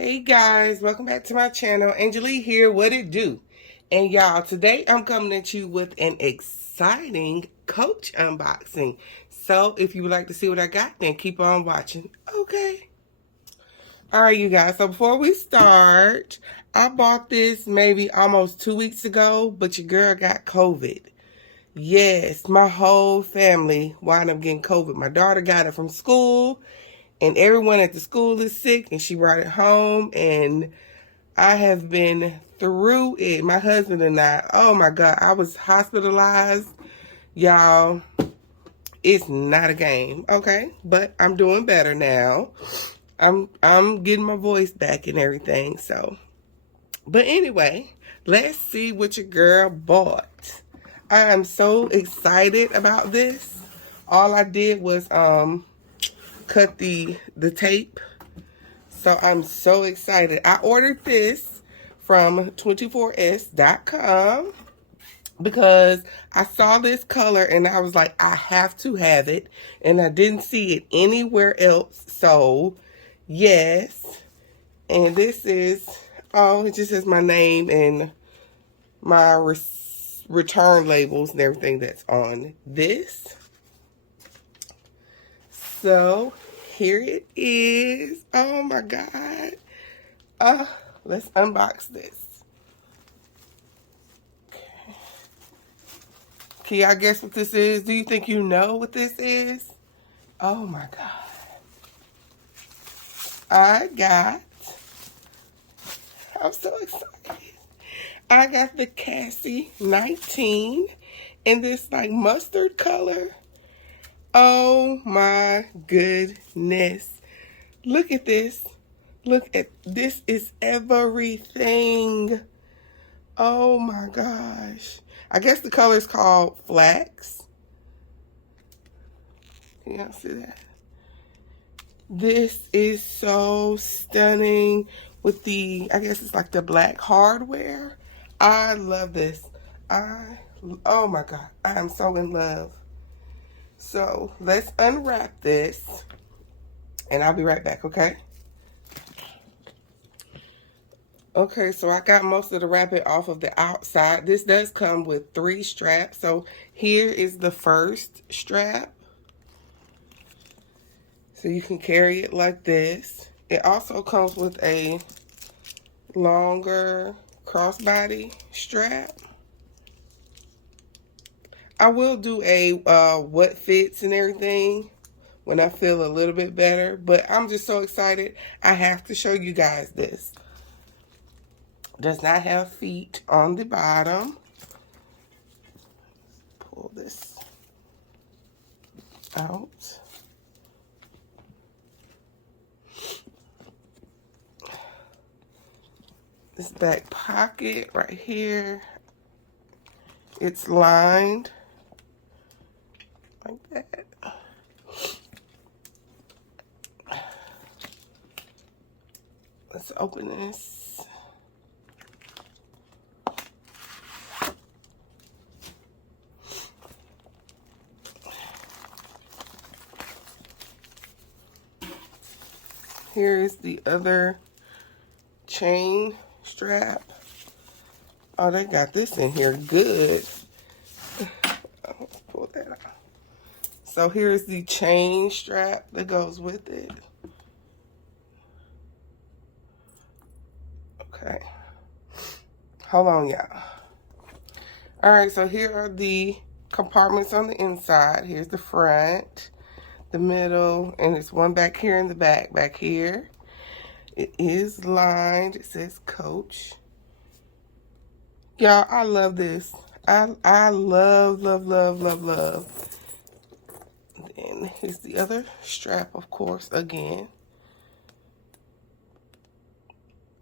Hey guys, welcome back to my channel. ANGELLE here, what it do? And y'all, today I'm coming at you with an exciting Coach unboxing. So if you would like to see what I got, then keep on watching. Okay. Alright you guys, so before we start, I bought this maybe almost 2 weeks ago, but your girl got COVID. Yes, my whole family wound up getting COVID. My daughter got it from school. And everyone at the school is sick, and she brought it home, and I have been through it. My husband and I, oh my God, I was hospitalized. Y'all, it's not a game, okay? But I'm doing better now. I'm getting my voice back and everything, so. But anyway, let's see what your girl bought. I am so excited about this. All I did was cut the tape. So I'm so excited. I ordered this from 24s.com because I saw this color and I was like, I have to have it. And I didn't see it anywhere else. So yes. And this is, oh, it just says my name and my return labels and everything that's on this. So here it is. Oh my God. Let's unbox this. Okay. Can y'all guess what this is? Do you think you know what this is? Oh my God. I'm so excited. I got the Cassie 19 in this like mustard color. Oh my goodness. Look at this. Look at this, is everything. Oh my gosh. I guess the color is called FLAX. Can y'all see that? This is so stunning with the, I guess it's like the black hardware. I love this. Oh my God, I am so in love. So let's unwrap this and I'll be right back, okay? Okay, so I got most of the wrapping off of the outside. This does come with 3 straps. So here is the first strap. So you can carry it like this. It also comes with a longer crossbody strap. I will do a what fits and everything when I feel a little bit better. But I'm just so excited. I have to show you guys this. Does not have feet on the bottom. Pull this out. This back pocket right here, it's lined like that. Let's open this. Here's the other chain strap. Oh, they got this in here good. Let's pull that out. So here's the chain strap that goes with it. Okay. Hold on, y'all. All right, so here are the compartments on the inside. Here's the front, the middle, and there's one back here in the back here. It is lined. It says Coach. Y'all, I love this. I love. And here's the other strap, of course, again.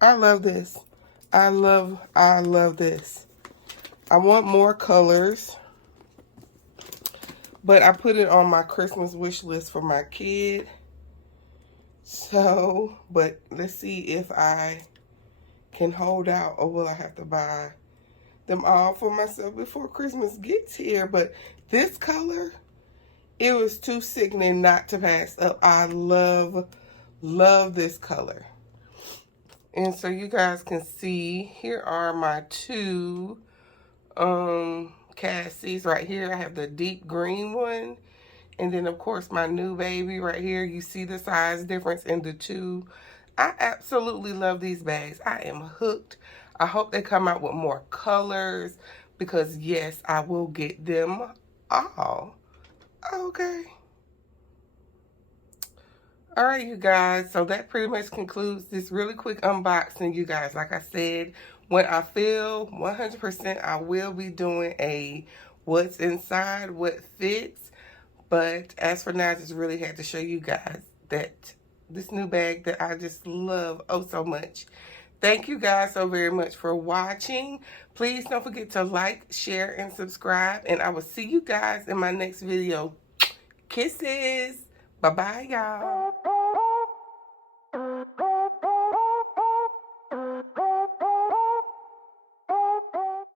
I love this. I love this. I want more colors, but I put it on my Christmas wish list for my kid. So, but let's see if I can hold out, or will I have to buy them all for myself before Christmas gets here. But this color, it was too sickening not to pass up. I love this color. And so you guys can see, here are my two Cassies right here. I have the deep green one. And then, of course, my new baby right here. You see the size difference in the two. I absolutely love these bags. I am hooked. I hope they come out with more colors because, yes, I will get them all. Okay. All right, you guys. So that pretty much concludes this really quick unboxing, you guys. Like I said, when I feel 100%, I will be doing a what's inside, what fits. But as for now, I just really had to show you guys that this new bag that I just love oh so much. Thank you guys so very much for watching. Please don't forget to like, share, and subscribe. And I will see you guys in my next video. Kisses. Bye-bye, y'all.